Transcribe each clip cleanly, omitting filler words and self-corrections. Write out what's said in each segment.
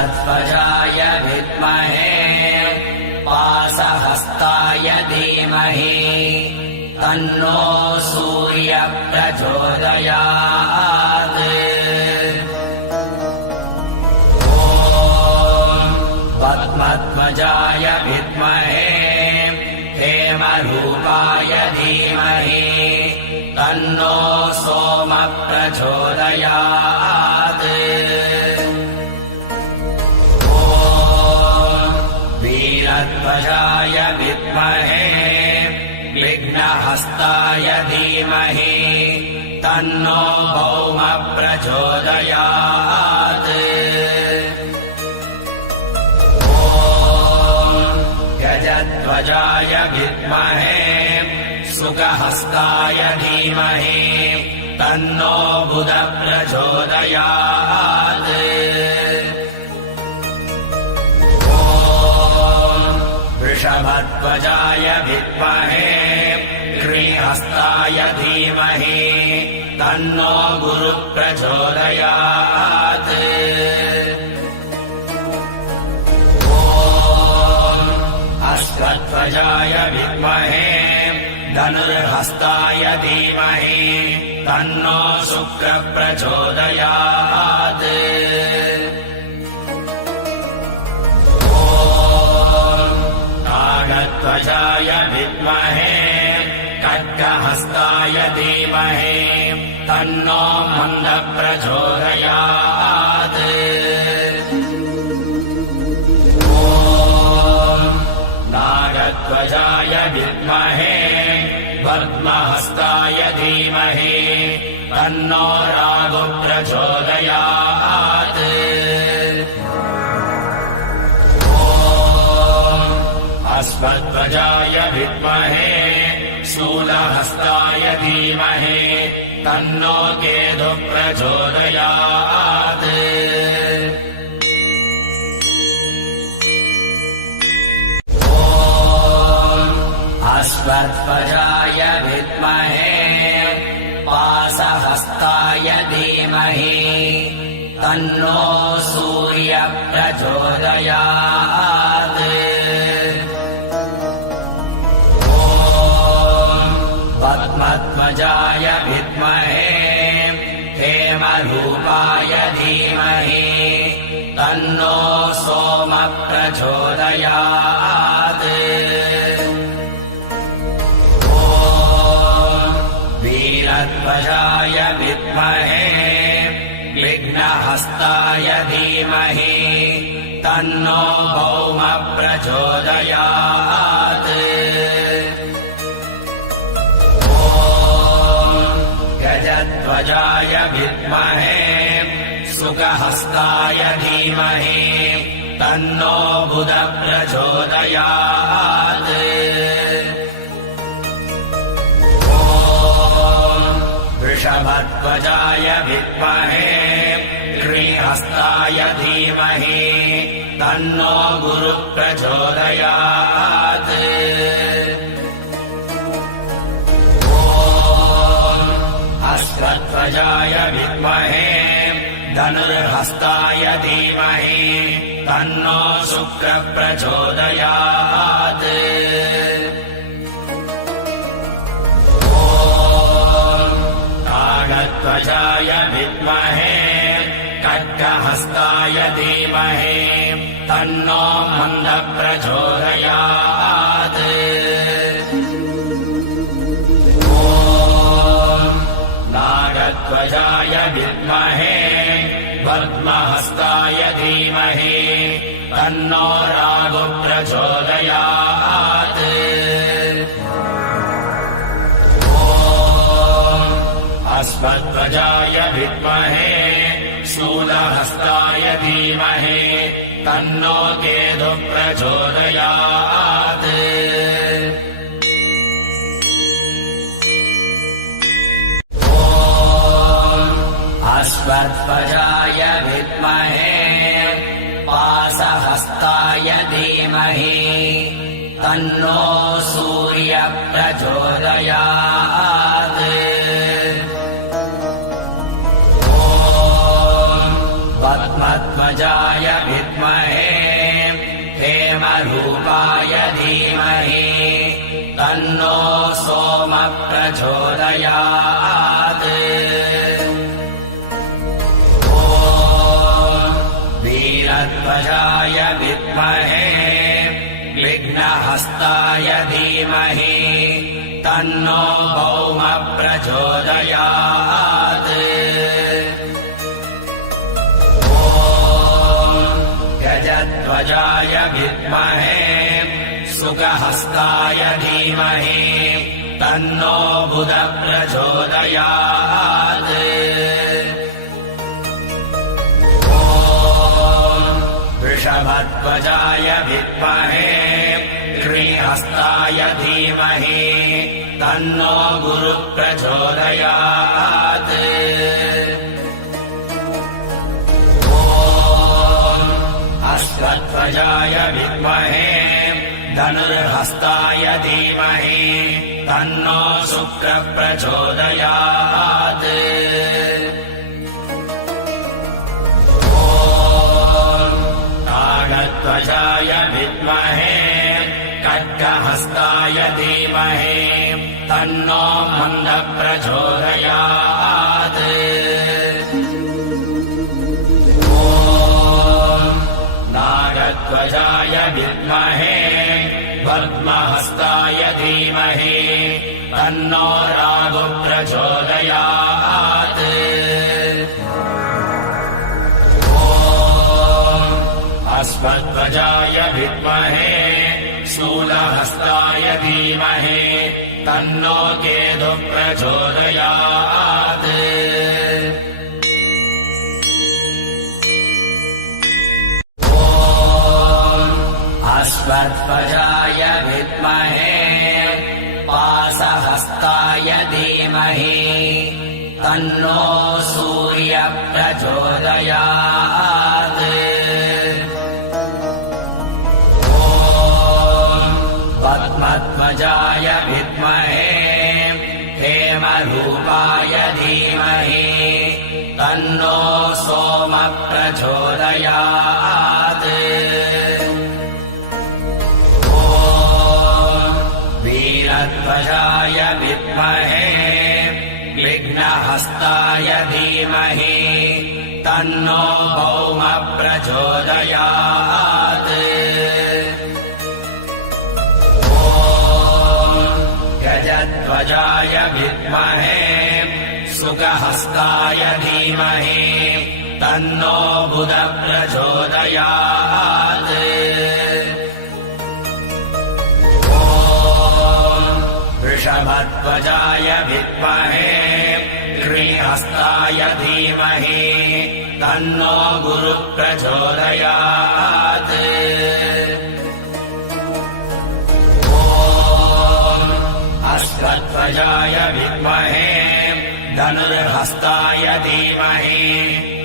अश्वध्वजाय विद्महे पाशहस्ताय धीमहि तन्नो सूर्यः प्रचोदयात्। ॐ पद्मध्वजाय विद्महे हेमरूपाय धीमहि तन्नो सोमः प्रचोदयात्। ॐ वीरध्वजाय विद्महे विघ्नहस्ताय धीमहि तन्नो भौमः प्रचोदयात्। ॐ गजध्वजाय विद्महे शुकहस्ताय धीमहि तन्नो बुधः प्रचोदयात्। ॐ वृषभध्वजाय विद्महे कृहस्ताय धीमहि तन्नो गुरुः प्रचोदयात्। ॐ अश्वध्वजाय विद्महे धनुर्हस्ताय धीमहि तन्नो शुक्रः प्रचोदयात्। ॐ नागध्वजाय विद्महे खड्गहस्ताय धीमहि तन्नो मन्दः प्रचोदयात्। ॐ नागध्वजाय विद्महे पद्महस्ताय धीमहि तन्नो राहुः प्रचोदयात्। ॐ अश्वध्वजाय विद्महे शूलहस्ताय धीमहि तन्नो केतुः प्रचोदयात्। अश्वध्वजाय विद्महे पाशहस्ताय धीमहि तन्नो सूर्यः प्रचोदयात्। ॐ पद्मध्वजाय विद्महे हेमरूपाय धीमहि तन्नो सोमः प्रचोदयात्। वीरध्वजाय विद्महे विघ्नहस्ताय धीमहि तन्नो भौमः प्रचोदयात्। ॐ गजध्वजाय विद्महे शुकहस्ताय धीमहि तन्नो बुधः प्रचोदयात्। वृषभध्वजाय विद्महे कृहस्ताय धीमहि तन्नो गुरुः प्रचोदयात्। ॐ अश्वध्वजाय विद्महे धनुर्हस्ताय धीमहि तन्नो शुक्रः प्रचोदयात्। नागध्वजाय विद्महे खड्गहस्ताय धीमहि तन्नो मन्दः प्रचोदयात्। ॐ नागध्वजाय विद्महे पद्महस्ताय धीमहि तन्नो राहुः प्रचोदयात्। अश्वध्वजाय विद्महे शूलहस्ताय धीमहि तन्नो केतुः प्रचोदयात्। ॐ अश्वध्वजाय विद्महे पाशहस्ताय धीमहि तन्नो सूर्यः प्रचोदयात्। पद्मध्वजाय विद्महे हेमरूपाय धीमहि तन्नो सोमः प्रचोदयात् ॐ वीरध्वजाय विद्महे विघ्नहस्ताय धीमहि तन्नो भौमः प्रचोदयात् ॐ गजध्वजाय विद्महे सुगहस्ताय धीमहि तन्नो बुधः प्रचोदयात् ॐ वृषभध्वजाय विद्महे श्रीहस्ताय धीमहि तन्नो गुरुः प्रचोदयात् ॐ अश्वध्वजाय विद्महे धनुर्हस्ताय धीमहि तन्नो शुक्रः प्रचोदयात् ॐ ताडध्वजाय विद्महे खड्गहस्ताय धीमहि तन्नो मन्दः प्रचोदयात् ॐ नागध्वजाय विद्महे पद्महस्ताय धीमहि तन्नो राहुः प्रचोदयात् ॐ अश्वध्वजाय विद्महे शूलहस्ताय धीमहि तन्नो केतुः प्रचोदयात् ॐ अश्वध्वजाय विद्महे पाशहस्ताय धीमहि तन्नो सूर्यः प्रचोदयात् पद्मध्वजाय विद्महे हेमरूपाय धीमहि तन्नो सोमः प्रचोदयात् ॐ वीरध्वजाय विद्महे विघ्नहस्ताय धीमहि तन्नो भौमः प्रचोदयात् गजध्वजाय विद्महे सुगहस्ताय धीमहि तन्नो बुधः प्रचोदयात् ॐ वृषभध्वजाय विद्महे श्रीहस्ताय धीमहि तन्नो गुरुः प्रचोदयात् अश्वध्वजाय विद्महे धनुर्हस्ताय धीमहि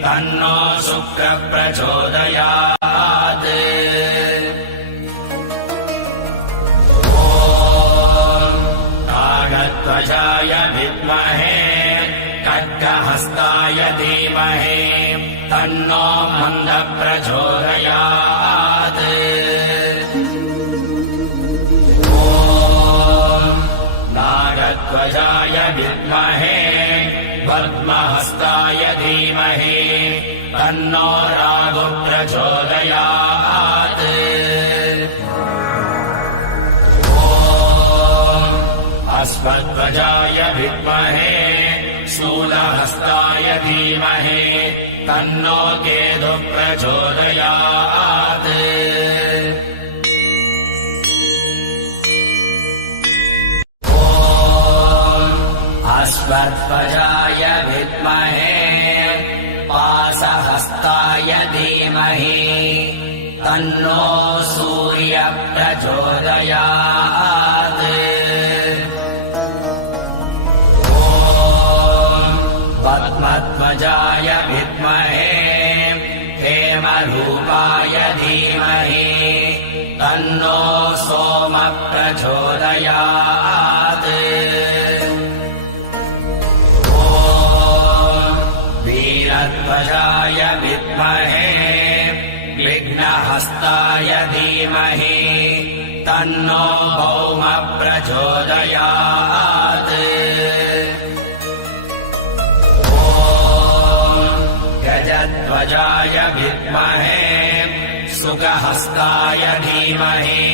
तन्नो शुक्रः प्रचोदयात् ॐ ताडध्वजाय विद्महे खड्गहस्ताय धीमहि तन्नो मन्दः प्रचोदयात् नागध्वजाय विद्महे पद्महस्ताय धीमहि तन्नो राहुः प्रचोदयात् ॐ अश्वध्वजाय विद्महे शूलहस्ताय धीमहि तन्नो केतुः प्रचोदयात् अश्वध्वजाय विद्महे पाशहस्ताय धीमहि तन्नो सूर्यः प्रचोदयात् ॐ पद्मध्वजाय विद्महे हेमरूपाय धीमहि तन्नो सोमः प्रचोदयात् वीरध्वजाय विद्महे विघ्नहस्ताय धीमहि तन्नो भौम प्रचोदयात् ॐ गजध्वजाय विद्महे सुखहस्ताय धीमहि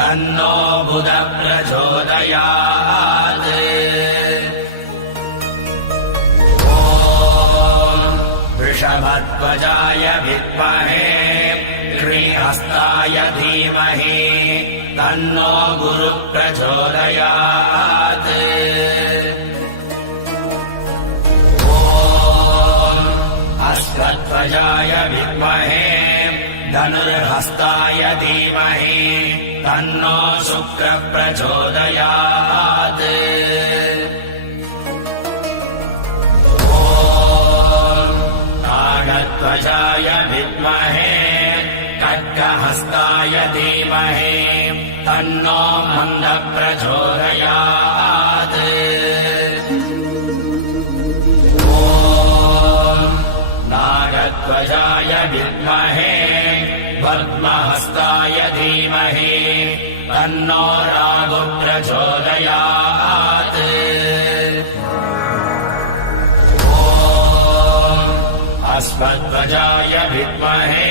तन्नो बुध प्रचोदयात् ॐ वृषभध्वजाय विद्महे श्रीहस्ताय धीमहि तन्नो गुरुः प्रचोदयात् ॐ अश्वध्वजाय विद्महे धनुर्हस्ताय धीमहि तन्नो शुक्रः प्रचोदयात् ॐ ताडध्वजाय विद्महे खड्गहस्ताय धीमहि तन्नो मन्दः प्रचोदयात् ॐ नागध्वजाय विद्महे पद्महस्ताय धीमहि तन्नो राहुः प्रचोदयात् ॐ अश्वध्वजाय विद्महे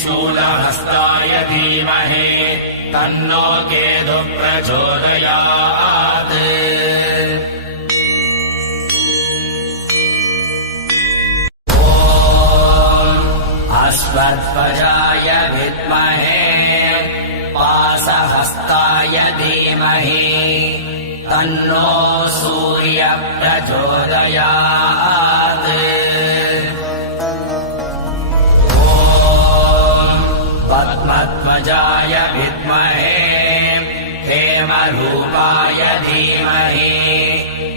शूलहस्ताय धीमहि तन्नो केतुः प्रचोदयात् ॐ अश्वध्वजाय विद्महे पाशहस्ताय धीमहि तन्नो सूर्यः प्रचोदयात् पद्मध्वजाय विद्महे हेमरूपाय धीमहि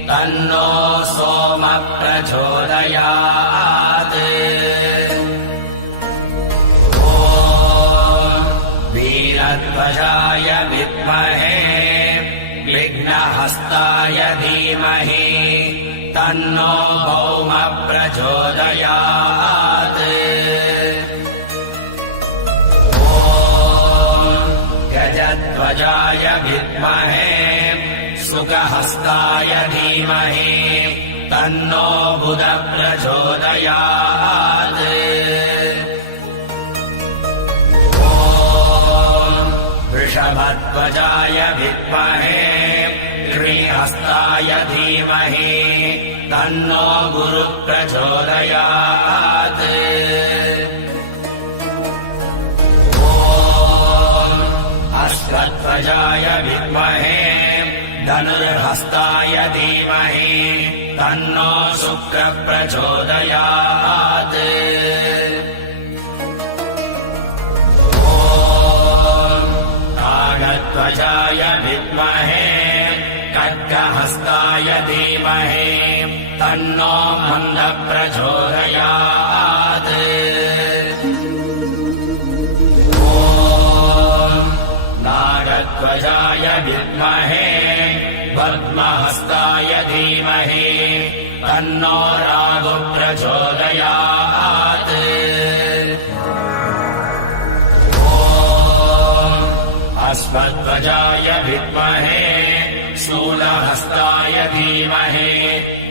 तन्नो सोमः प्रचोदयात् ॐ वीरध्वजाय विद्महे विघ्नहस्ताय धीमहि तन्नो भौमः प्रचोदयात् गजध्वजाय विद्महे सुखहस्ताय धीमहि तन्नो बुधः प्रचोदयात् ॐ वृषभध्वजाय विद्महे श्रीहस्ताय धीमहि तन्नो गुरुः प्रचोदयात् अश्वध्वजाय विद्महे धनुर्हस्ताय धीमहि तन्नो शुक्रः प्रचोदयात् ॐ ताडध्वजाय विद्महे खड्गहस्ताय धीमहि तन्नो मन्दः प्रचोदयात् नागध्वजाय विद्महे पद्महस्ताय धीमहि तन्नो राहुः प्रचोदयात् ॐ अश्वध्वजाय विद्महे शूलहस्ताय धीमहि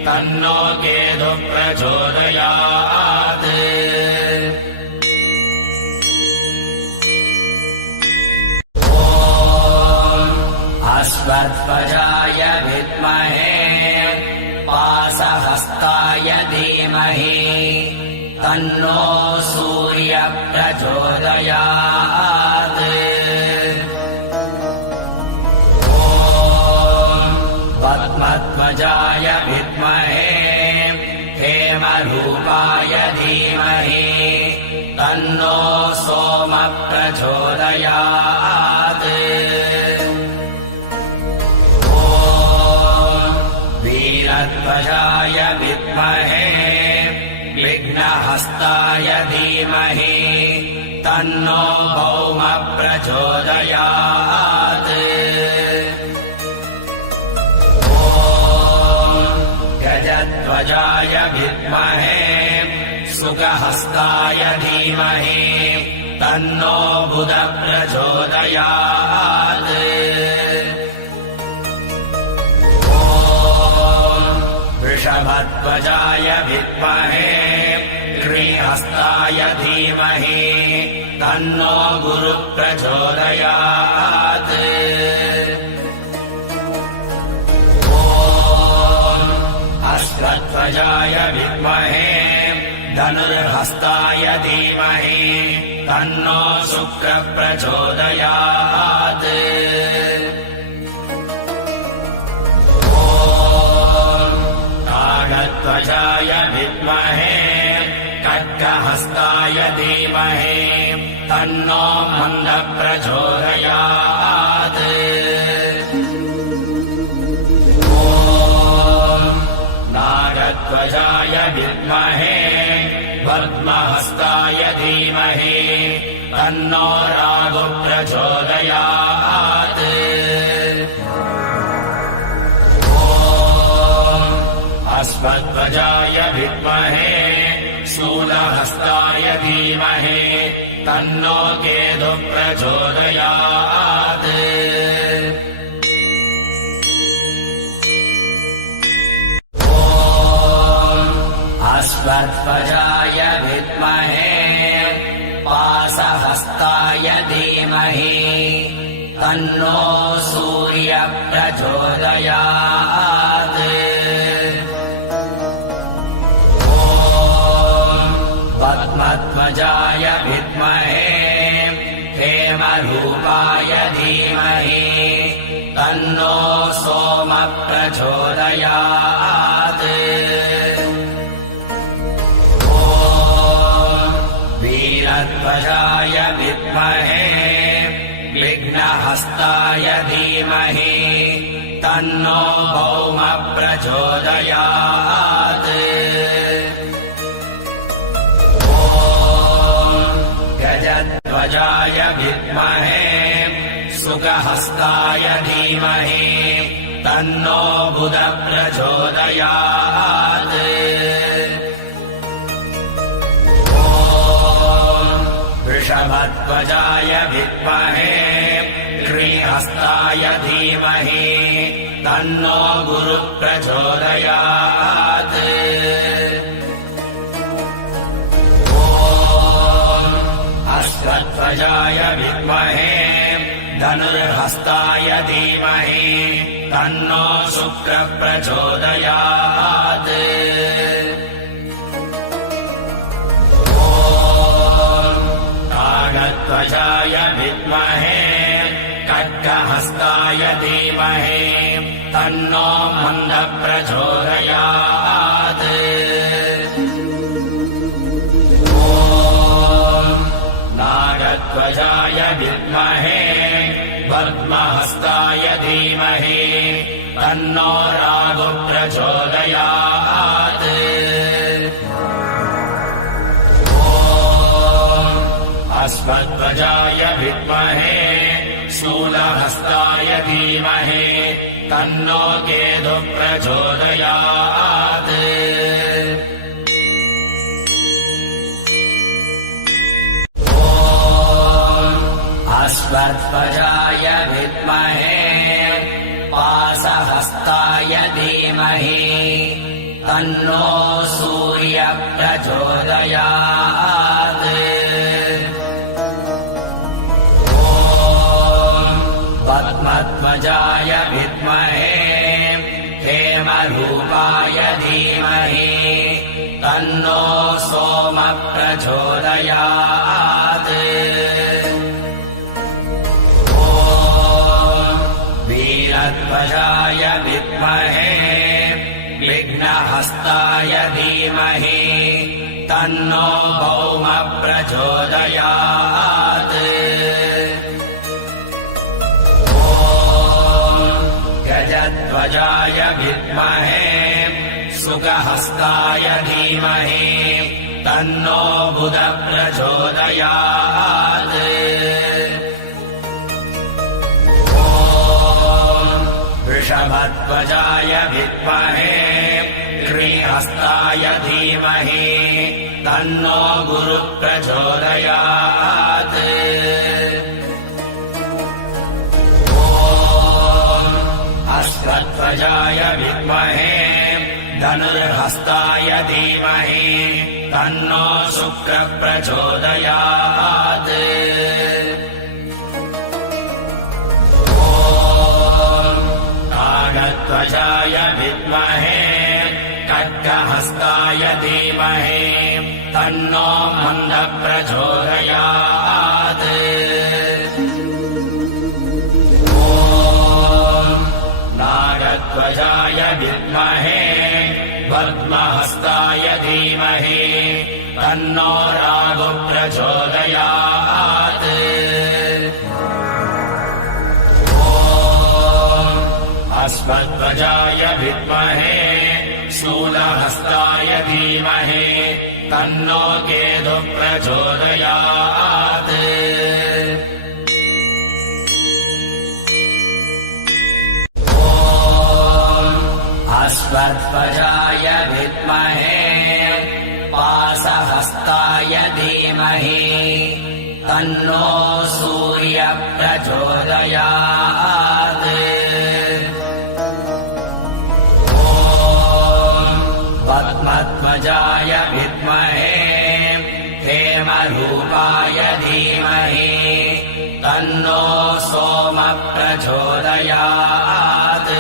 तन्नो केतुः प्रचोदयात् अश्वध्वजाय विद्महे पाशहस्ताय धीमहि तन्नो सूर्यः प्रचोदयात् ॐ पद्मध्वजाय विद्महे हेमरूपाय धीमहि तन्नो सोमः प्रचोदयात् वीरध्वजाय विद्महे विघ्नहस्ताय धीमहि तन्नो भौमः प्रचोदयात् ॐ गजध्वजाय विद्महे सुखहस्ताय धीमहि तन्नो बुधः प्रचोदयात् ॐ वृषभध्वजाय विद्महे श्रीहस्ताय धीमहि तन्नो गुरुः प्रचोदयात् ॐ अश्वध्वजाय विद्महे धनुर्हस्ताय धीमहि तन्नो शुक्रः प्रचोदयात् ॐ काकध्वजाय विद्महे खड्गहस्ताय धीमहि तन्नो मन्दः प्रचोदयात् ॐ नागध्वजाय विद्महे पद्महस्ताय धीमहि तन्नो राहुः प्रचोदयात् ॐ अश्वध्वजाय विद्महे शूलहस्ताय धीमहि तन्नो केतुः प्रचोदयात् ॐ अश्वध्वजाय विद्महे पाशहस्ताय धीमहि तन्नो सूर्यः प्रचोदयात् ॐ पद्मध्वजाय विद्महे हेमरूपाय धीमहि तन्नो सोमः प्रचोदयात् ॐ वीरध्वजाय विद्महे विघ्नहस्ताय धीमहि तन्नो भौमः प्रचोदयात् ॐ गजध्वजाय विद्महे शुकहस्ताय धीमहि तन्नो बुधः प्रचोदयात् ॐ वृषभध्वजाय विद्महे श्रीहस्ताय धीमहि तन्नो गुरुः प्रचोदयात् ॐ अश्वध्वजाय विद्महे धनुर्हस्ताय धीमहि तन्नो शुक्रः प्रचोदयात् ॐ काकध्वजाय विद्महे खड्गहस्ताय धीमहि तन्नो मन्दः प्रचोदयात् ॐ नागध्वजाय विद्महे पद्महस्ताय धीमहि तन्नो राहुः प्रचोदयात् ॐ अश्वध्वजाय विद्महे शूलहस्ताय धीमहि तन्नो केतुः प्रचोदयात् ॐ अश्वध्वजाय विद्महे पाशहस्ताय धीमहि तन्नो सूर्यः प्रचोदयात् ॐ पद्मध्वजाय विद्महे हेमरूपाय धीमहि तन्नो सोमः प्रचोदयात् ॐ वीरध्वजाय विद्महे विघ्नहस्ताय धीमहि तन्नो भौमः प्रचोदयात् ॐ गजध्वजाय विद्महे शुकहस्ताय धीमहि तन्नो बुधः प्रचोदयात् ॐ वृषभध्वजाय विद्महे श्रीहस्ताय धीमहि तन्नो गुरुः प्रचोदयात् अश्वत्थजाय विद्महे धनुर्हस्ताय धीमहि तन्नो शुक्रः प्रचोदयात् कागध्वजाय विद्महे खड्गहस्ताय धीमहि तन्नो मन्दः प्रचोदयात् नागध्वजाय विद्महे पद्महस्ताय धीमहि तन्नो राहुः प्रचोदयात् अश्वत्थजाय विद्महे शूलहस्ताय धीमहि तन्नो केतुः प्रचोदयात् अश्वत्थजाय विद्महे पाशहस्ताय धीमहि तन्नो सूर्यः प्रचोदयात् पद्मध्वजाय विद्महे हेमरूपाय धीमहि तन्नो सोमः प्रचोदयात्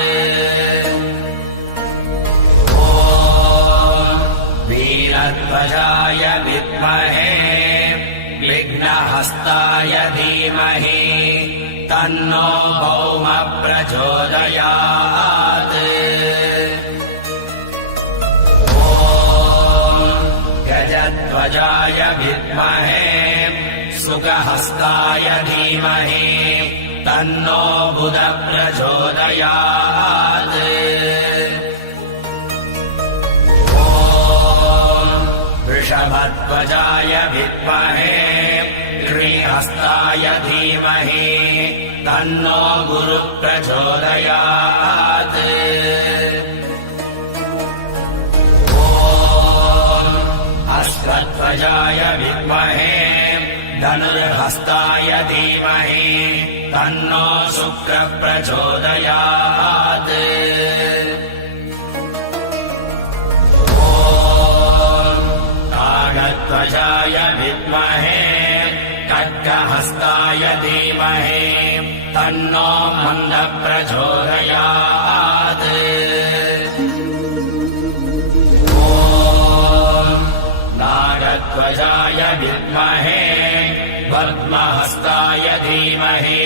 वीरध्वजाय विद्महे विघ्नहस्ताय धीमहि तन्नो भौमः प्रचोदयात् गजध्वजाय विद्महे सुगहस्ताय धीमहि तन्नो बुधः प्रचोदयात् वृषभध्वजाय विद्महे श्रीहस्ताय धीमहि तन्नो गुरुः प्रचोदयात् अश्वत्थजाय विद्महे धनुर्हस्ताय धीमहि तन्नो शुक्रः प्रचोदयात् कागध्वजाय विद्महे खड्गहस्ताय धीमहि तन्नो मन्दः प्रचोदयात् नागध्वजाय विद्महे पद्महस्ताय धीमहि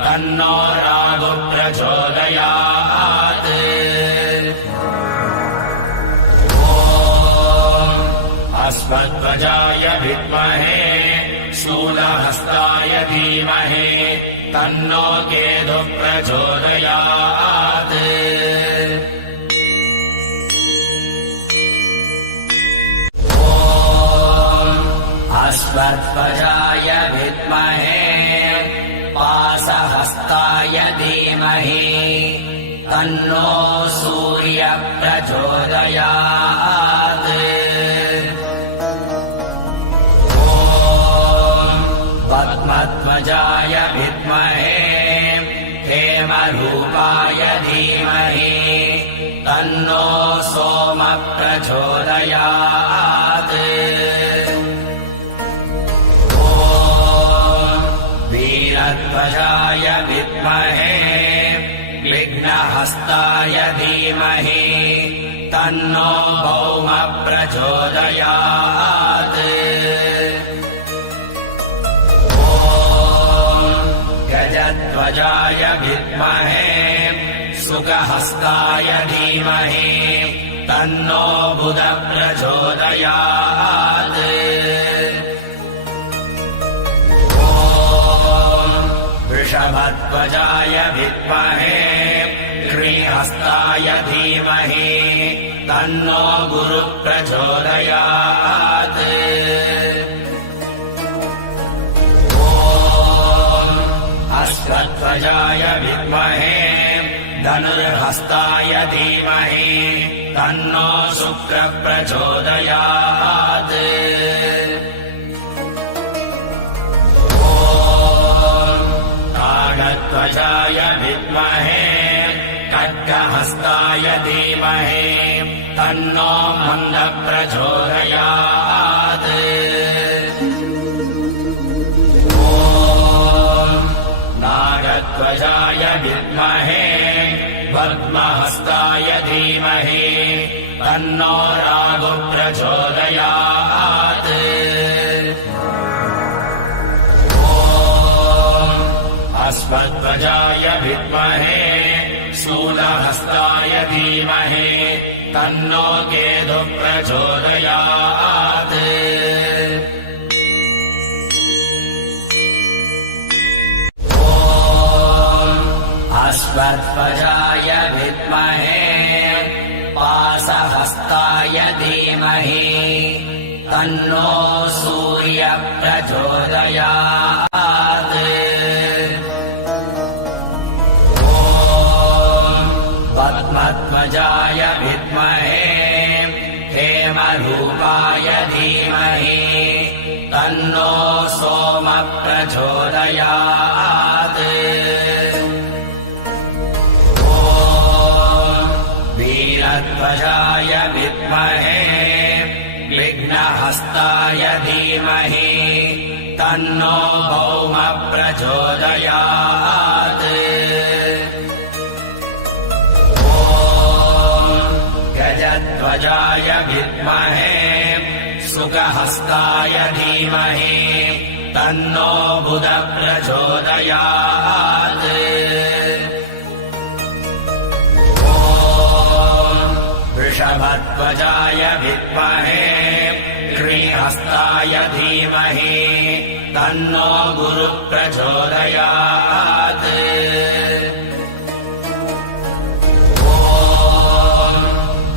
तन्नो राहुः प्रचोदयात् अश्वत्थजाय विद्महे शूलहस्ताय धीमहि तन्नो केतुः प्रचोदयात् अश्वत्थजाय विद्महे पाशहस्ताय धीमहि तन्नो सूर्यः प्रचोदयात् पद्मध्वजाय विद्महे हेमरूपाय धीमहि तन्नो सोमः प्रचोदयात् वीरध्वजाय विद्महे विघ्नहस्ताय धीमहि तन्नो भौमः प्रचोदयात् गजध्वजाय विद्महे सुगहस्ताय धीमहि तन्नो बुधः प्रचोदयात् वृषभध्वजाय विद्महे श्रीहस्ताय धीमहि तन्नो गुरुः प्रचोदयात् अश्वत्थजाय विद्महे धनुर्हस्ताय धीमहि तन्नो शुक्रः प्रचोदयात् काकध्वजाय विद्महे खड्गहस्ताय धीमहि तन्नो मन्दः प्रचोदयात् नागध्वजाय विद्महे पद्महस्ताय धीमहि तन्नो रागः प्रचोदयात् अश्वध्वजाय विद्महे शूलहस्ताय धीमहि तन्नो केतुः प्रचोदयात् अश्वध्वजाय विद्महे पाशहस्ताय धीमहि तन्नो सूर्यः प्रचोदयात् पद्मध्वजाय विद्महे हेमरूपाय धीमहि तन्नो सोमः प्रचोदयात् वीरध्वजाय विद्महे विघ्नहस्ताय धीमहि तन्नो भौमः प्रचोदयात् गजध्वजाय विद्महे शुकहस्ताय धीमहि तन्नो बुधः प्रचोदयात् वृषभध्वजाय विद्महे कृहस्ताय धीमहि तन्नो गुरुः प्रचोदयात्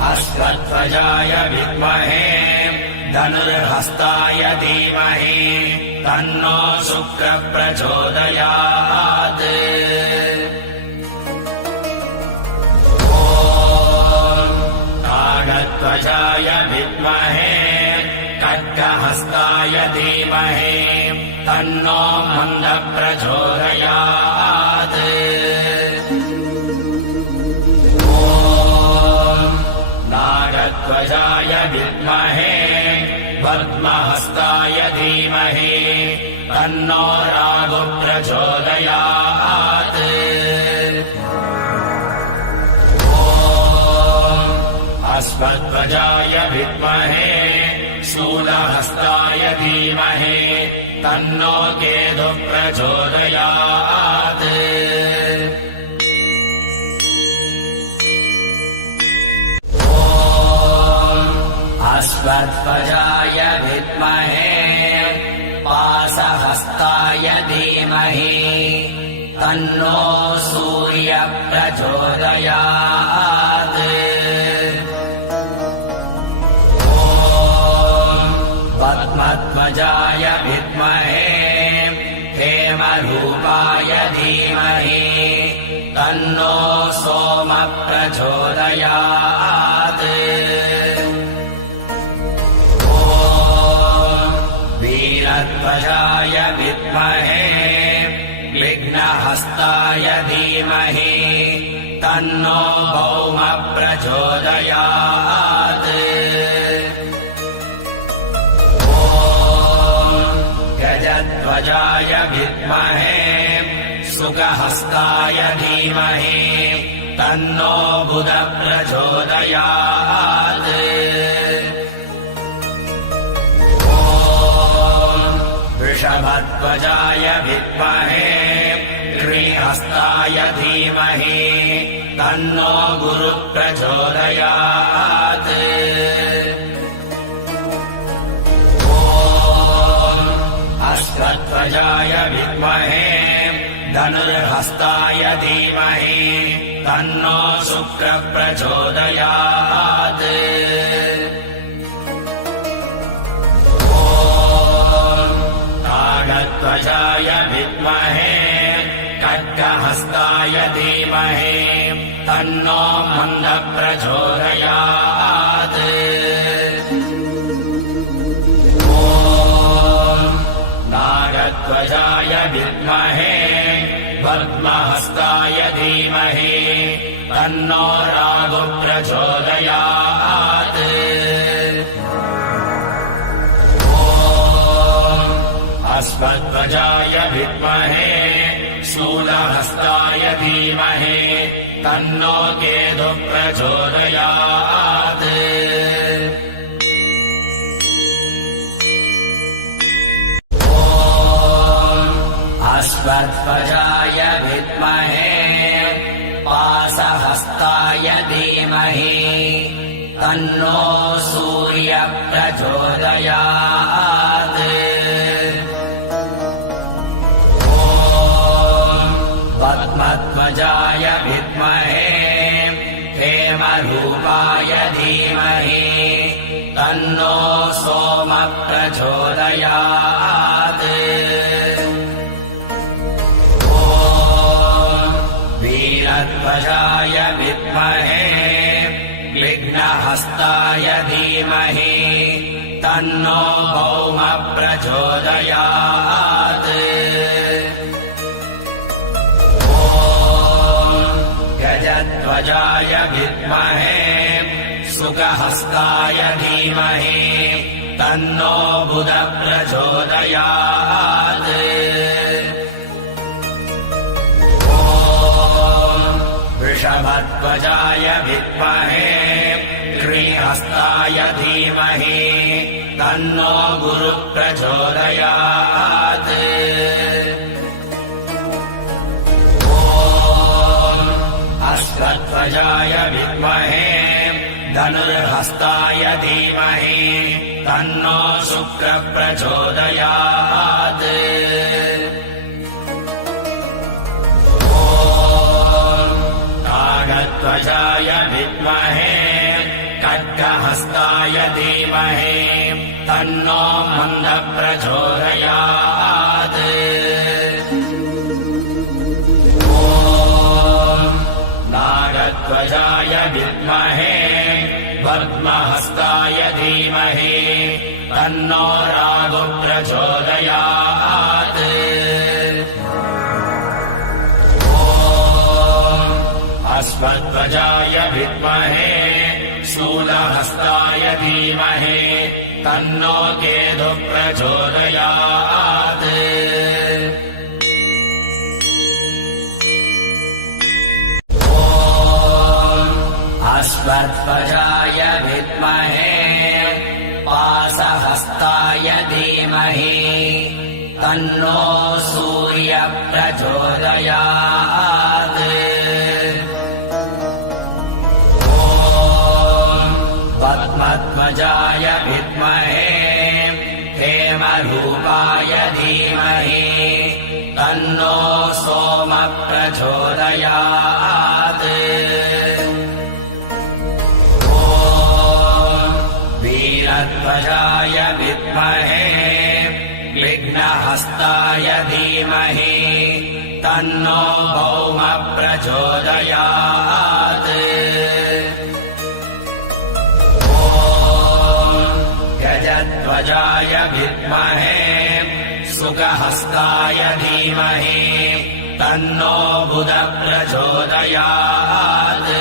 अश्वध्वजाय विद्महे धनुर्हस्ताय धीमहि तन्नो शुक्रः प्रचोदयात् काकध्वजाय विद्महे खड्गहस्ताय धीमहि तन्नो मन्दः प्रचोदयात् नागध्वजाय विद्महे पद्महस्ताय धीमहि तन्नो रागः प्रचोदयात् अश्वध्वजाय विद्महे शूलहस्ताय धीमहि तन्नो केतुः प्रचोदयात् अश्वध्वजाय विद्महे पाशहस्ताय धीमहि तन्नो सूर्यः प्रचोदयात् पद्मध्वजाय विद्महे हेमरूपाय धीमहि तन्नो सोमः प्रचोदयात् वीरध्वजाय विद्महे विघ्नहस्ताय धीमहि तन्नो भौमः प्रचोदयात् गजध्वजाय विद्महे शुकहस्ताय धीमहि तन्नो बुधः प्रचोदयात् वृषभध्वजाय विद्महे कृहस्ताय धीमहि तन्नो गुरुः प्रचोदयात् अश्वध्वजाय विद्महे धनुर्हस्ताय धीमहि तन्नो शुक्रः प्रचोदयात् काकध्वजाय विद्महे खड्गहस्ताय धीमहि तन्नो मन्दः प्रचोदयात् ध्वजाय विद्महे शूलहस्ताय धीमहि तन्नो केतुः प्रचोदयात् अश्वध्वजाय विद्महे पाशहस्ताय धीमहि तन्नो सूर्यः प्रचोदयात् पद्मध्वजाय विद्महे हेमरूपाय धीमहि तन्नो सोमः प्रचोदयात् वीरध्वजाय विद्महे विघ्नहस्ताय धीमहि तन्नो भौमः प्रचोदयात् गजध्वजाय विद्महे शुकहस्ताय धीमहि तन्नो बुधः प्रचोदयात् वृषभध्वजाय विद्महे श्रीहस्ताय धीमहि तन्नो गुरुः प्रचोदयात् अश्वध्वजाय विद्महे धनुर्हस्ताय धीमहि तन्नो शुक्रः प्रचोदयात् ध्वजाय विद्महे खड्गहस्ताय धीमहि तन्नो मन्दः प्रचोदयात् नागध्वजाय विद्महे पद्महस्ताय धीमहि तन्नो राहुः प्रचोदयात् अश्वध्वजाय विद्महे शूलहस्ताय धीमहि तन्नो केतुः प्रचोदयात् अश्वध्वजाय विद्महे पाशहस्ताय धीमहि तन्नो सूर्यः प्रचोदयात् पद्मध्वजाय विद्महे हेमरूपाय धीमहि तन्नो सोमः प्रचोदयात् वीरध्वजाय विद्महे विघ्नहस्ताय धीमहि तन्नो भौमः प्रचोदयात् गजध्वजाय विद्महे शुकहस्ताय धीमहि तन्नो बुधः प्रचोदयात्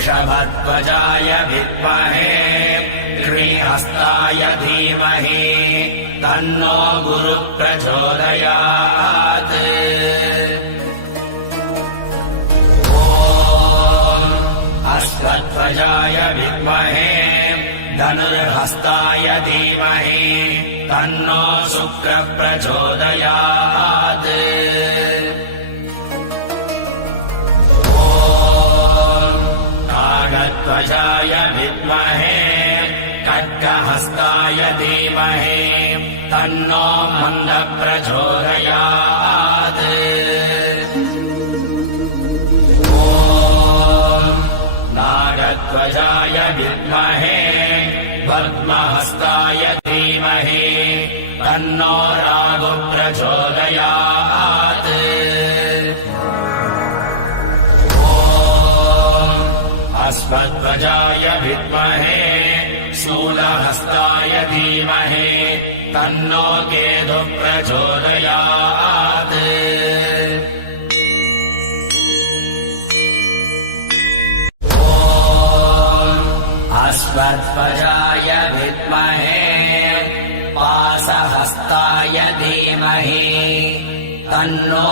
वृषभध्वजाय विद्महे श्रीहस्ताय धीमहि तन्नो गुरुः प्रचोदयात् अश्वध्वजाय विद्महे धनुर्हस्ताय धीमहि तन्नो शुक्रः प्रचोदयात् नागध्वजाय विद्महे खड्गहस्ताय धीमहि तन्नो मन्दः प्रचोदयात् नागध्वजाय विद्महे पद्महस्ताय धीमहि तन्नो राहुः प्रचोदयात् अश्वध्वजाय विद्महे शूलहस्ताय धीमहि तन्नो केतुः प्रचोदयात् अश्वध्वजाय विद्महे विद्महे पाशहस्ताय धीमहि तन्नो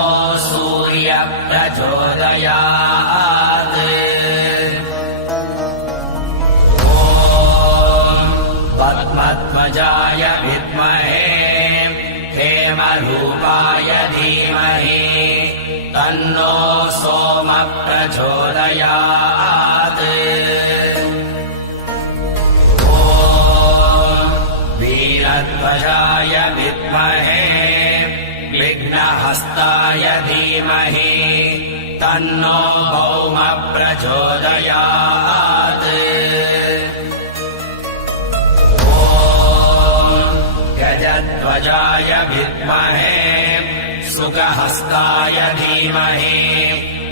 सूर्यः प्रचोदयात् ॐ पद्मध्वजाय विद्महे हेमरूपाय धीमहि तन्नो सोमः प्रचोदयात् ॐ वीरध्वजाय विद्महे विघ्नहस्ताय धीमहि तन्नो भौमः प्रचोदयात् ॐ गजध्वजाय विद्महे सुगहस्ताय धीमहि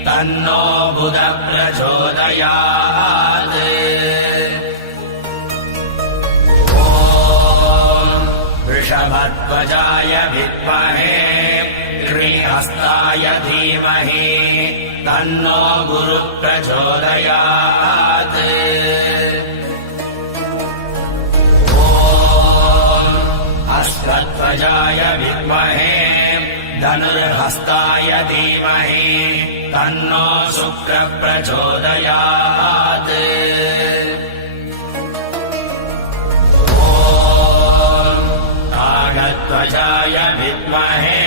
तन्नो बुधः प्रचोदयात् ॐ वृषभध्वजाय विद्महे श्रीहस्ताय धीमहि तन्नो गुरुः प्रचोदयात् ॐ अश्वध्वजाय विद्महे धनुर्हस्ताय धीमहि तन्नो शुक्रः प्रचोदयात् ॐ काकध्वजाय विद्महे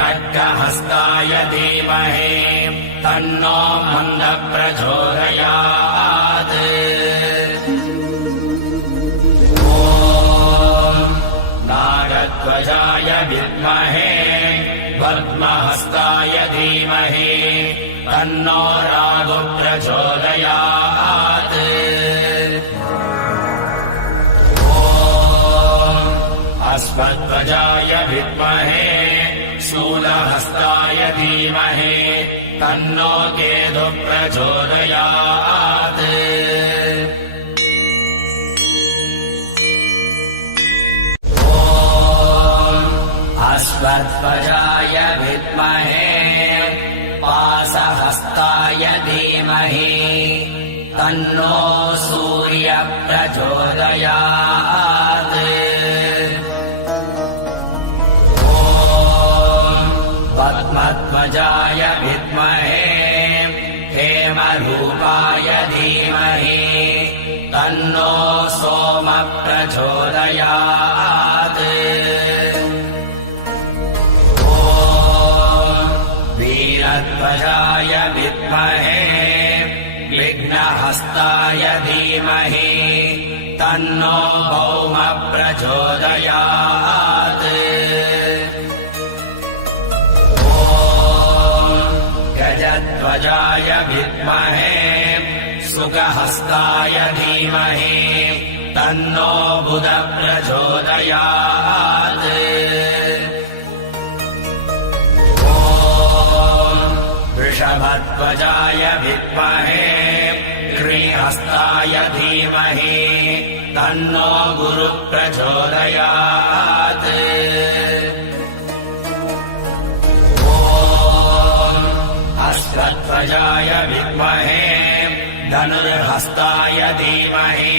खड्गहस्ताय धीमहि तन्नो मन्दः प्रचोदयात् ॐ नागध्वजाय विद्महे पद्महस्ताय धीमहि तन्नो राहुः प्रचोदयात् ॐ अश्वध्वजाय विद्महे शूलहस्ताय धीमहि तन्नो केतुः प्रचोदयात् अश्वध्वजाय विद्महे पाशहस्ताय धीमहि तन्नो सूर्यः प्रचोदयात् ॐ पद्मध्वजाय विद्महे हेमरूपाय धीमहि तन्नो सोमः प्रचोदयात् वीरध्वजाय विद्महे विघ्नहस्ताय धीमहि तन्नो भौमः प्रचोदयात् ॐ गजध्वजाय विद्महे सुगहस्ताय धीमहि तन्नो बुधः प्रचोदयात् वृषभध्वजाय विद्महे श्रीहस्ताय धीमहि तन्नो गुरुः प्रचोदयात् ॐ अश्वध्वजाय विद्महे धनुर्हस्ताय धीमहि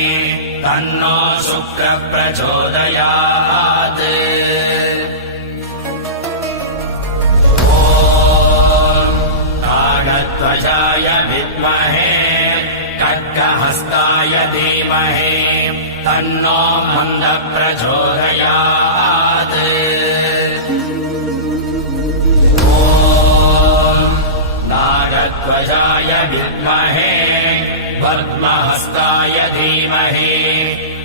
तन्नो शुक्रः प्रचोदयात् ध्वजाय विद्महे खड्गहस्ताय धीमहि तन्नो मन्दः प्रचोदयात् ॐ नागध्वजाय विद्महे पद्महस्ताय धीमहि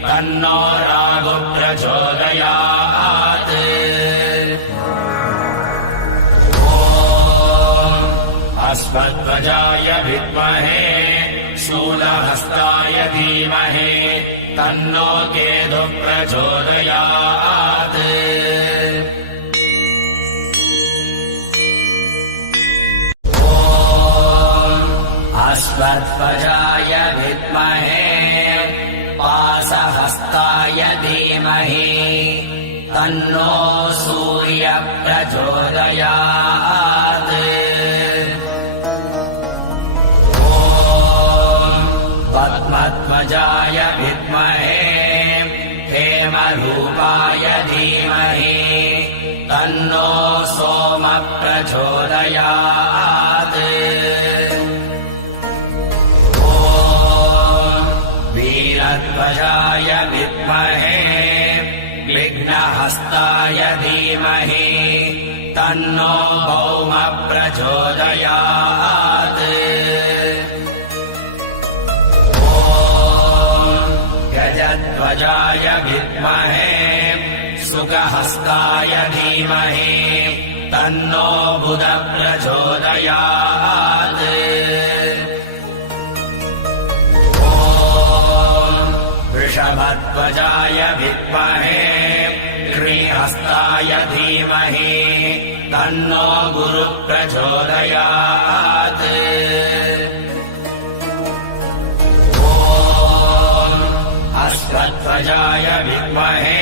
तन्नो राहुः प्रचोदयात् अश्वध्वजाय विद्महे शूलहस्ताय धीमहि तन्नो केतुः प्रचोदयात् ॐ अश्वध्वजाय विद्महे पाशहस्ताय धीमहि तन्नो सूर्यः प्रचोदयात् पद्मध्वजाय विद्महे हेमरूपाय धीमहि तन्नो सोमः प्रचोदयात् ॐ वीरध्वजाय विद्महे विघ्नहस्ताय धीमहि तन्नो भौमः प्रचोदयात् ॐ गजध्वजाय विद्महे सुखहस्ताय धीमहि तन्नो बुधः प्रचोदयात् ॐ वृषभध्वजाय विद्महे श्रीहस्ताय धीमहि तन्नो गुरुः प्रचोदयात् ॐ अश्वध्वजाय विद्महे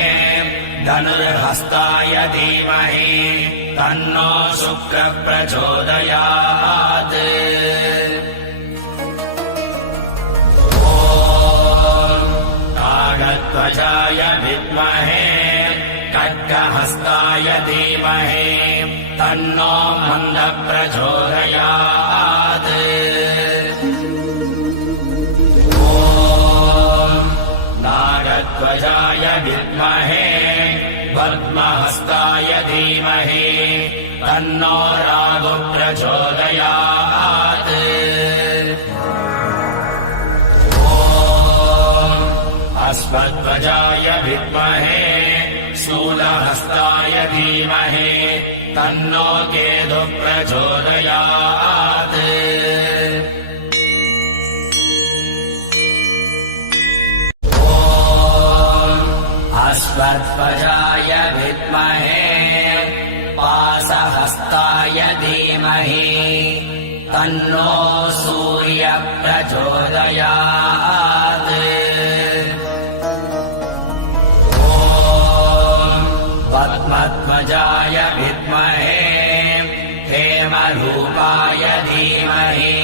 धनुर्हस्ताय धीमहि तन्नो शुक्रः प्रचोदयात् ॐ नागध्वजाय विद्महे खड्गहस्ताय धीमहि तन्नो मन्दः प्रचोदयात् ॐ नागध्वजाय विद्महे पद्महस्ताय धीमहि तन्नो राहुः प्रचोदयात् ॐ अश्वध्वजाय विद्महे शूलहस्ताय धीमहि तन्नो केतुः प्रचोदयात् ॐ अश्वध्वजाय विद्महे पाशहस्ताय धीमहि तन्नो सूर्यः प्रचोदयात् पद्मध्वजाय विद्महे हेमरूपाय धीमहि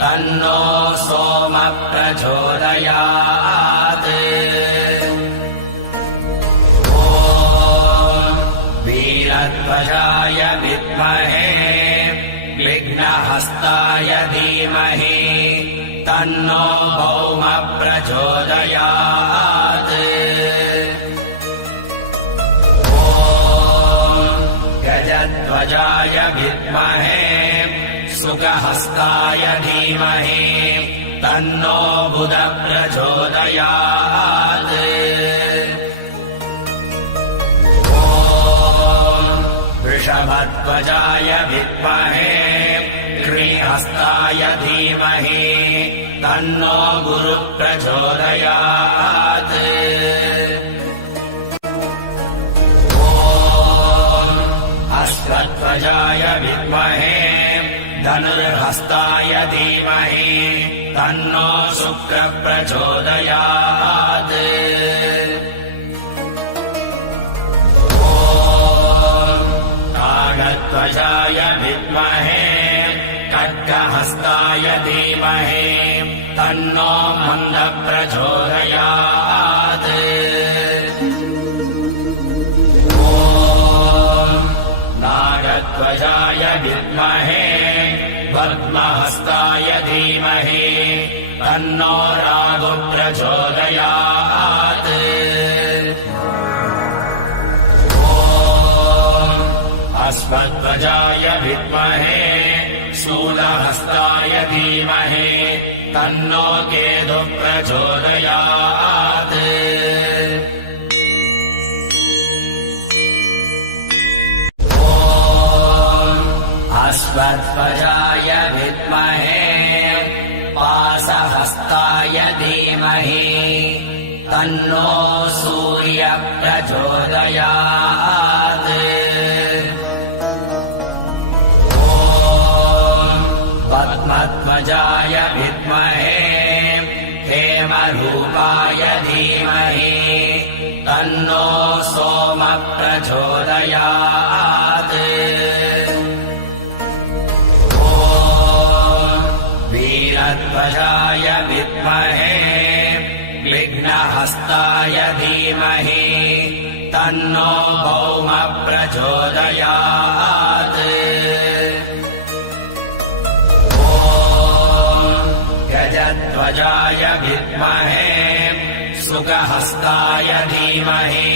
तन्नो सोमः प्रचोदयात् ॐ वीरध्वजाय विद्महे विघ्नहस्ताय धीमहि तन्नो भौमः प्रचोदयात् गजध्वजाय विद्महे सुखहस्ताय धीमहि तन्नो बुधः प्रचोदयात् ॐ वृषभध्वजाय विद्महे श्रीहस्ताय धीमहि तन्नो गुरुः प्रचोदयात् अश्वध्वजाय विद्महे धनुर्हस्ताय धीमहि तन्नो शुक्रः प्रचोदयात् ॐ नागध्वजाय विद्महे खड्गहस्ताय धीमहि तन्नो मन्दः प्रचोदयात् नागध्वजाय विद्महे पद्महस्ताय धीमहि तन्नो राहुः प्रचोदयात् ॐ अश्वध्वजाय विद्महे शूलहस्ताय धीमहि तन्नो केतुः प्रचोदयात् अश्वध्वजाय विद्महे पाशहस्ताय धीमहि तन्नो सूर्यः प्रचोदयात् ॐ पद्मध्वजाय विद्महे हेमरूपाय धीमहि तन्नो सोमः प्रचोदयात् वीरध्वजाय विद्महे विघ्नहस्ताय धीमहि तन्नो भौमः प्रचोदयात् ॐ गजध्वजाय विद्महे सुखहस्ताय धीमहि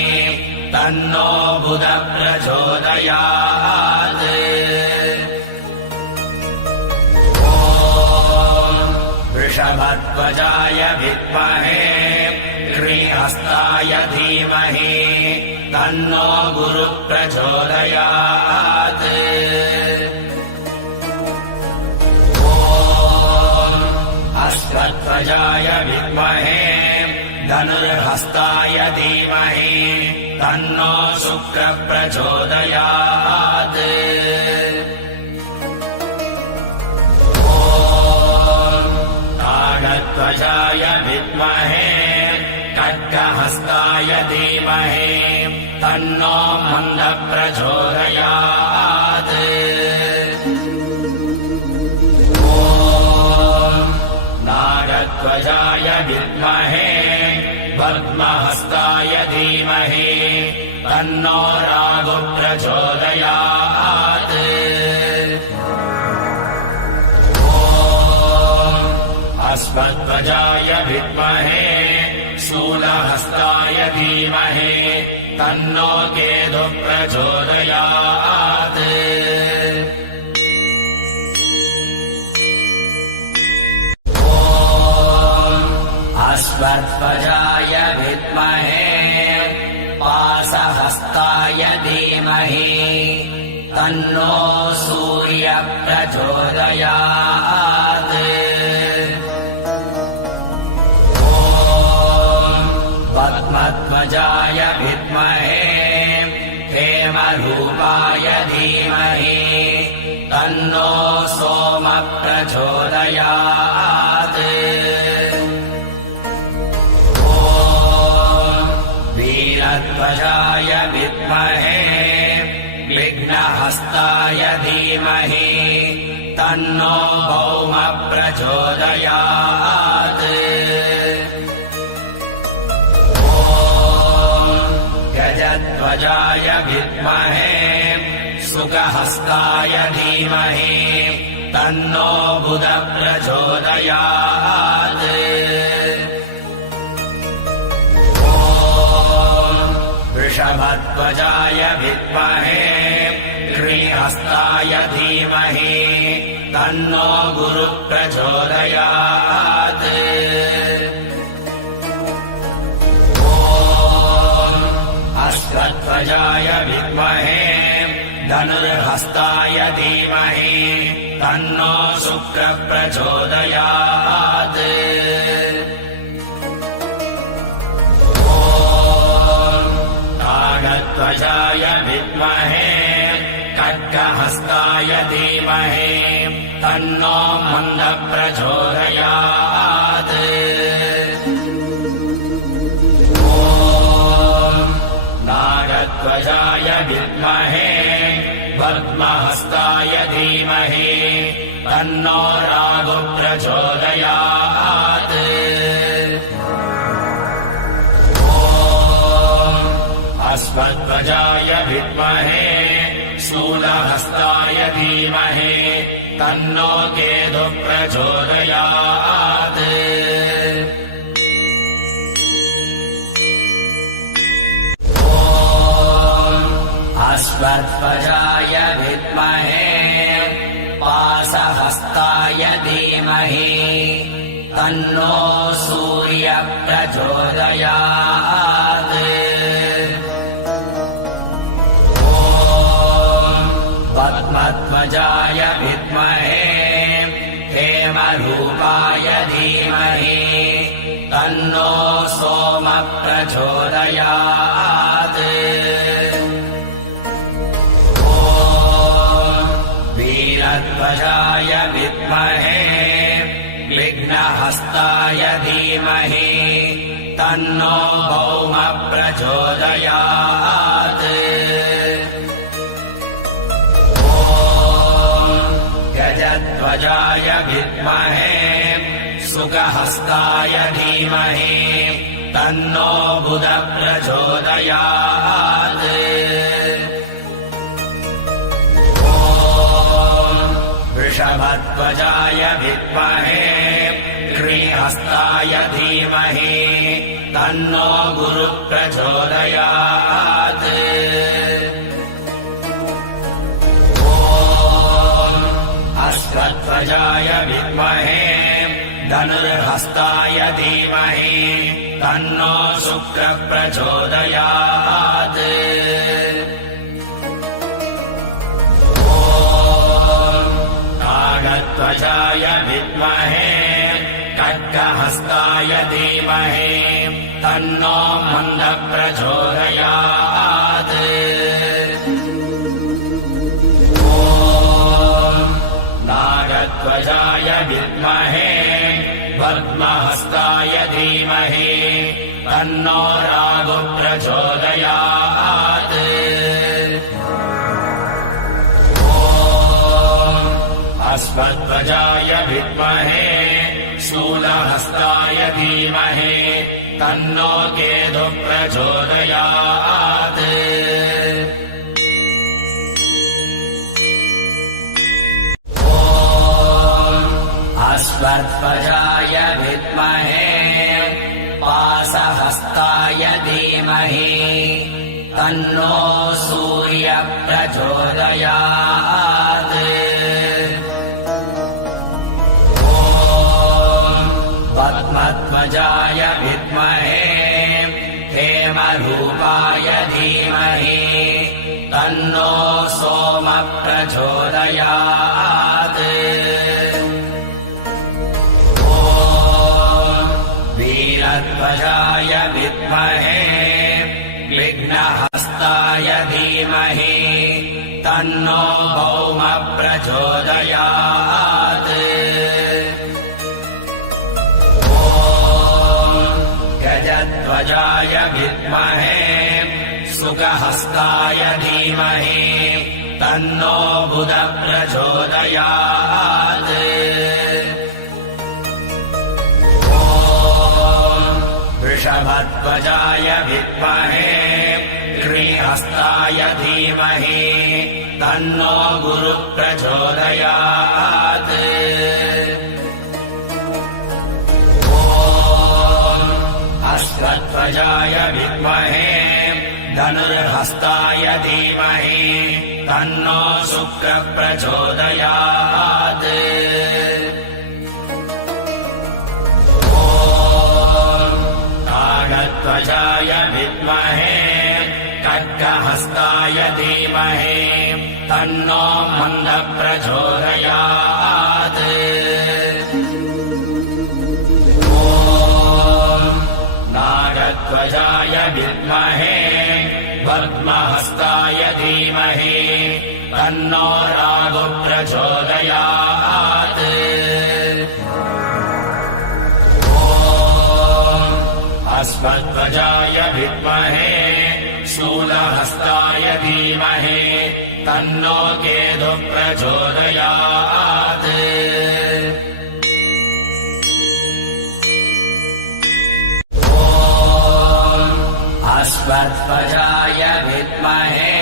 तन्नो बुधः प्रचोदयात् ॐ वृषभध्वजाय विद्महे श्रीहस्ताय धीमहि तन्नो गुरुः प्रचोदयात् ॐ अश्वध्वजाय विद्महे धनुर्हस्ताय धीमहि तन्नो शुक्रः प्रचोदयात् ॐ ताडध्वजाय विद्महे खड्गहस्ताय धीमहि तन्नो मन्दः प्रचोदयात् ॐ नागध्वजाय विद्महे पद्महस्ताय धीमहि तन्नो राहुः प्रचोदयात् ॐ अश्वध्वजाय विद्महे शूलहस्ताय धीमहि तन्नो केतुः प्रचोदयात् ॐ अश्वध्वजाय विद्महे पाशहस्ताय धीमहि तन्नो सूर्यः प्रचोदयात् ॐ पद्मध्वजाय विद्महे हेमरूपाय धीमहि तन्नो सोमः प्रचोदयात् ॐ वीरध्वजाय विद्महे विघ्नहस्ताय धीमहि तन्नो भौमः प्रचोदयात् ॐ गजध्वजाय विद्महे सुखहस्ताय धीमहि तन्नो बुधः प्रचोदयात् ॐ वृषभध्वजाय विद्महे श्रीहस्ताय धीमहि तन्नो गुरुः प्रचोदयात् ॐ अश्वध्वजाय विद्महे धनुर्हस्ताय धीमहि तन्नो शुक्रः प्रचोदयात् ॐ ताडध्वजाय विद्महे खड्गहस्ताय धीमहि तन्नो मन्दः प्रचोदयात् ॐ नागध्वजाय विद्महे पद्महस्ताय धीमहि तन्नो राहुः प्रचोदयात् ॐ अश्वध्वजाय विद्महे शूलहस्ताय धीमहि तन्नो केतुः प्रचोदयात् ॐ अश्वध्वजाय विद्महे पाशहस्ताय धीमहि तन्नो सूर्यः प्रचोदयात् ॐ पद्मध्वजाय विद्महे हेमरूपाय धीमहि तन्नो सोमः प्रचोदयात् ॐ वीरध्वजाय विद्महे विघ्नहस्ताय धीमहि तन्नो भौमः प्रचोदयात् ॐ गजध्वजाय विद्महे सुखहस्ताय धीमहि तन्नो बुधः प्रचोदयात् ॐ वृषभध्वजाय विद्महे श्रीहस्ताय धीमहि तन्नो गुरुः प्रचोदयात् ॐ अश्वध्वजाय विद्महे धनुर्हस्ताय धीमहि तन्नो शुक्रः प्रचोदयात् ॐ काकध्वजाय विद्महे खड्गहस्ताय धीमहि तन्नो मन्दः प्रचोदयात् ॐ नागध्वजाय विद्महे पद्महस्ताय धीमहि तन्नो राहुः प्रचोदयात् ॐ अश्वध्वजाय विद्महे शूलहस्ताय धीमहि तन्नो केतुः प्रचोदयात् ॐ अश्वध्वजाय विद्महे पाशहस्ताय धीमहि तन्नो सूर्यः प्रचोदयात् ॐ पद्मध्वजाय विद्महे हेमरूपाय धीमहि तन्नो सोमः प्रचोदयात् ॐ वीरध्वजाय विद्महे विघ्नहस्ताय धीमहि तन्नो भौमः प्रचोदयात् ॐ गजध्वजाय विद्महे सुखहस्ताय धीमहि तन्नो बुधः प्रचोदयात् ॐ वृषभध्वजाय विद्महे श्रीहस्ताय धीमहि तन्नो गुरुः प्रचोदयात् ॐ अश्वध्वजाय विद्महे धनुर्हस्ताय धीमहि तन्नो शुक्रः प्रचोदयात् ॐ काकध्वजाय विद्महे खड्गहस्ताय धीमहि तन्नो मन्दः प्रचोदयात् ॐ नागध्वजाय विद्महे पद्महस्ताय धीमहि तन्नो राहुः प्रचोदयात् ॐ अश्वध्वजाय विद्महे शूलहस्ताय धीमहि तन्नो केतुः प्रचोदयात् ॐ अश्वध्वजाय विद्महे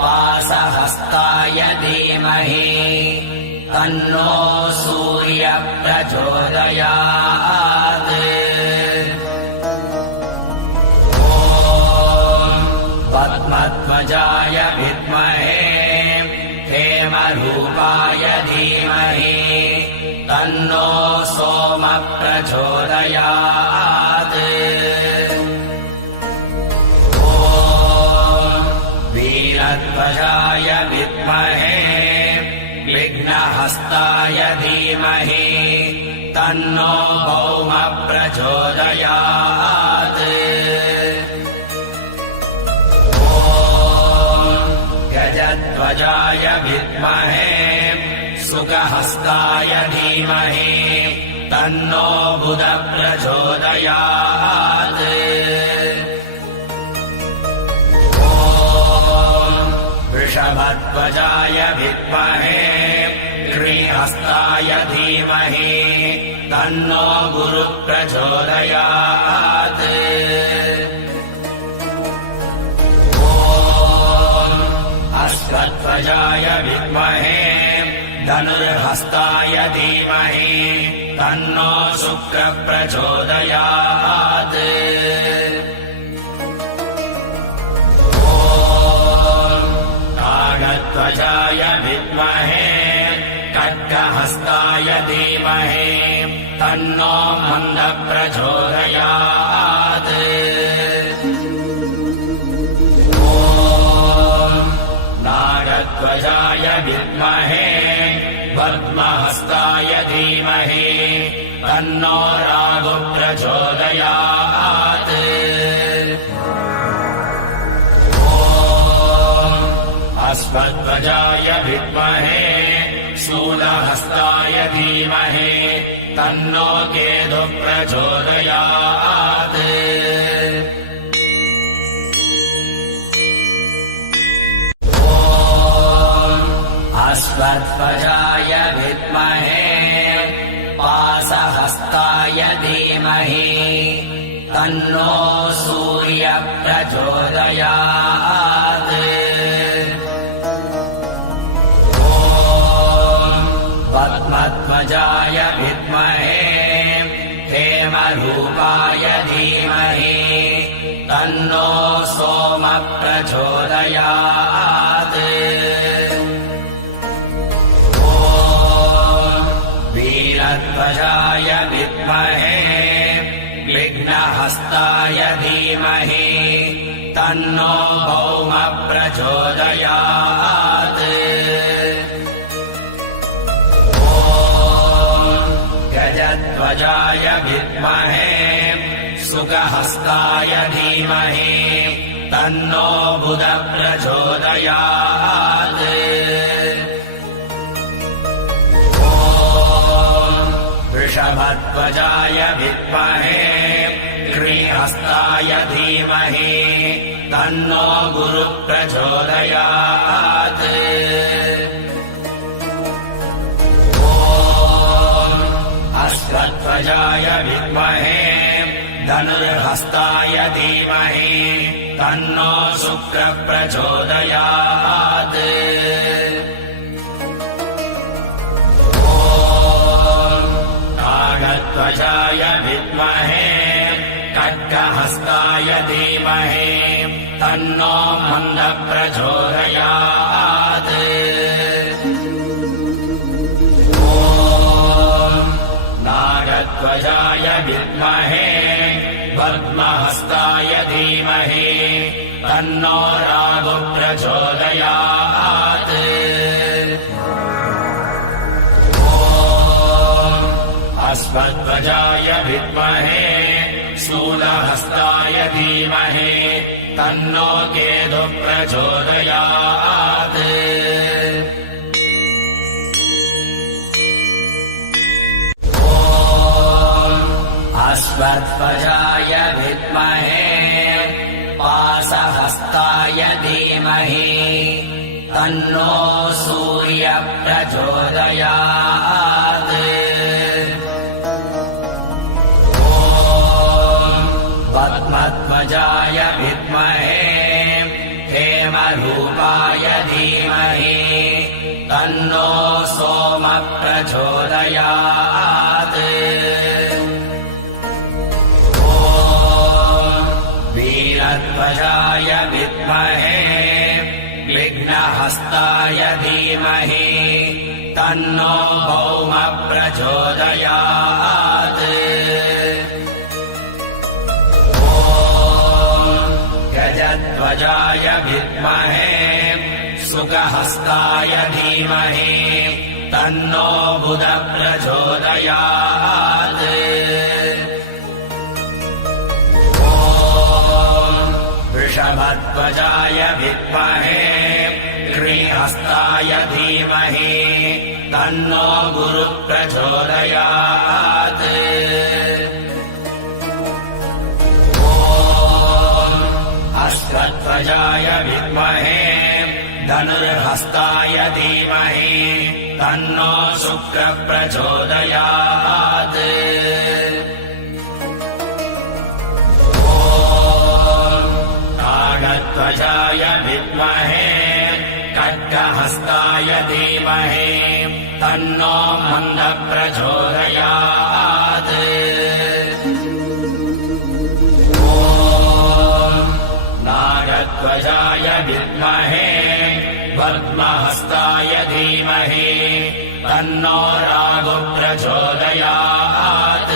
पाशहस्ताय धीमहि तन्नो सूर्यः प्रचोदयात् ॐ पद्मध्वजाय विद्महे हेमरूपाय धीमहि तन्नो सोमः प्रचोदयात् ॐ वीरध्वजाय विद्महे विघ्नहस्ताय धीमहि तन्नो भौमः प्रचोदयात् ॐ गजध्वजाय विद्महे सुखहस्ताय धीमहि तन्नो बुधः प्रचोदयात् ॐ वृषभध्वजाय विद्महे श्रीहस्ताय धीमहि तन्नो गुरुः प्रचोदयात्। अश्वध्वजाय विद्महे धनुर्हस्ताय धीमहि तन्नो शुक्रः प्रचोदयात्। काकध्वजाय विद्महे खड्गहस्ताय धीमहि तन्नो मन्दः प्रचोदयात्। नागध्वजाय विद्महे पद्महस्ताय धीमहि तन्नो राहुः प्रचोदयात्। अश्वध्वजाय विद्महे शूलहस्ताय धीमहि तन्नो केतुः प्रचोदयात्। अश्वध्वजाय विद्महे पाशहस्ताय धीमहि तन्नो सूर्यः प्रचोदयात्। पद्मध्वजाय विद्महे हेमरूपाय धीमहि तन्नो सोमः प्रचोदयात्। वीरध्वजाय विद्महे विघ्नहस्ताय धीमहि तन्नो भौमः प्रचोदयात्। गजध्वजाय विद्महे शुकहस्ताय धीमहि तन्नो बुधः प्रचोदयात्। वृषभध्वजाय विद्महे श्रीहस्ताय धीमहि तन्नो गुरुः प्रचोदयात्। अश्वध्वजाय विद्महे धनुर्हस्ताय धीमहि तन्नो शुक्रः प्रचोदयात्। काकध्वजाय विद्महे खड्गहस्ताय धीमहि तन्नो मन्दः प्रचोदयात्। नागध्वजाय विद्महे पद्महस्ताय धीमहि तन्नो राहुः प्रचोदयात्। अश्वध्वजाय विद्महे शूलहस्ताय धीमहि तन्नो केतुः प्रचोदयात्। अश्वध्वजाय विद्महे पाशहस्ताय धीमहि तन्नो सूर्यः प्रचोदयात्। पद्मध्वजाय विद्महे हेमरूपाय धीमहि तन्नो सोमः प्रचोदयात्। वीरध्वजाय विद्महे विघ्नहस्ताय धीमहि तन्नो भौमः प्रचोदयात्। गजध्वजाय विद्महे शुकहस्ताय धीमहि तन्नो बुधः प्रचोदयात्। वृषभध्वजाय विद्महे श्रीहस्ताय धीमहि तन्नो गुरुः प्रचोदयात्। अश्वध्वजाय विद्महे धनुर्हस्ताय धीमहि तन्नो शुक्रः प्रचोदयात् काकध्वजाय विद्महे खड्गहस्ताय धीमहि तन्नो मन्दः प्रचोदयात् नागध्वजाय विद्महे पद्महस्ताय धीमहि तन्नो रागो प्रचोदयात्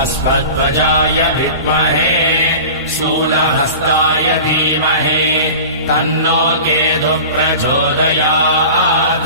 अश्वध्वजाय विद्महे शूलहस्ताय धीमहि तन्नो केतुः प्रचोदयात्